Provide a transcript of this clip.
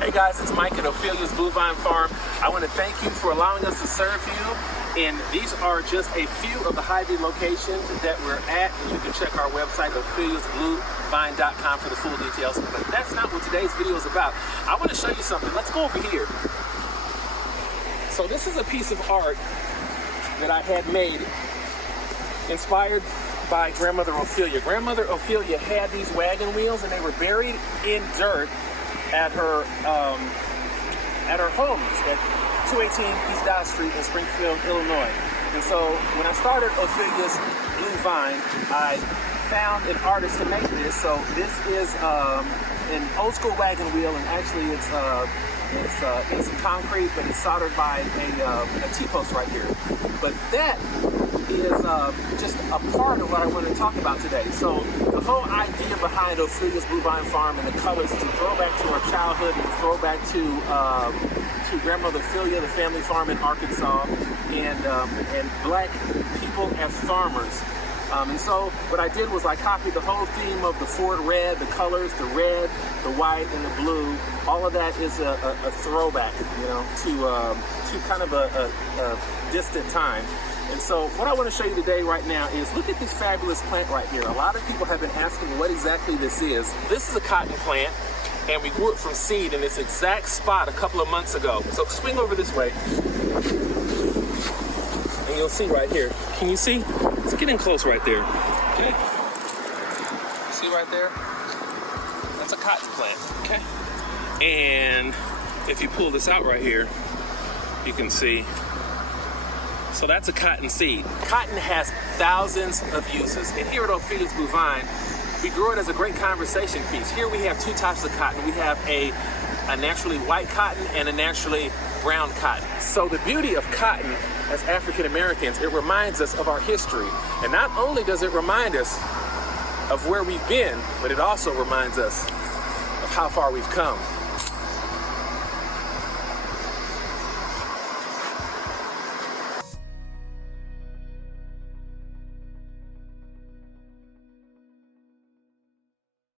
Hey guys, it's Mike at Ophelia's Blue Vine Farm. I want to thank you for allowing us to serve you. And these are just a few of the Hy-Vee locations that we're at. And you can check our website, opheliasbluevine.com, for the full details. But that's not what today's video is about. I want to show you something. Let's go over here. So this is a piece of art that I had made, inspired by Grandmother Ophelia. Grandmother Ophelia had these wagon wheels, and they were buried in dirt at her home at 218 East Dodge Street in Springfield, Illinois. And so when I started Ophelia's Blue Vine, I found an artist to make this. So this is an old school wagon wheel, and actually it's concrete, but it's soldered by a T-post right here. But that is just a part of what I want to talk about today. So the whole idea behind Ophelia's Blue Vine Farm and the colors is to throw back to our childhood and throw back to Grandmother Ophelia, the family farm in Arkansas, and black people as farmers. And so what I did was I copied the whole theme of the Ford red, the colors, the red, the white, and the blue. All of that is a throwback, you know, to kind of a distant time. And so what I want to show you today right now is look at this fabulous plant right here. A lot of people have been asking what exactly this is. This is a cotton plant, and we grew it from seed in this exact spot a couple of months ago. So swing over this way, and you'll see right here. Can you see? It's getting close right there. Okay. See right there? That's a cotton plant. Okay. And if you pull this out right here, you can see. So that's a cotton seed. Cotton has thousands of uses. And here at Ophelia's Blue Vine, we grow it as a great conversation piece. Here we have two types of cotton. We have a naturally white cotton and a naturally brown cotton. So the beauty of cotton as African Americans, it reminds us of our history. And not only does it remind us of where we've been, but it also reminds us of how far we've come.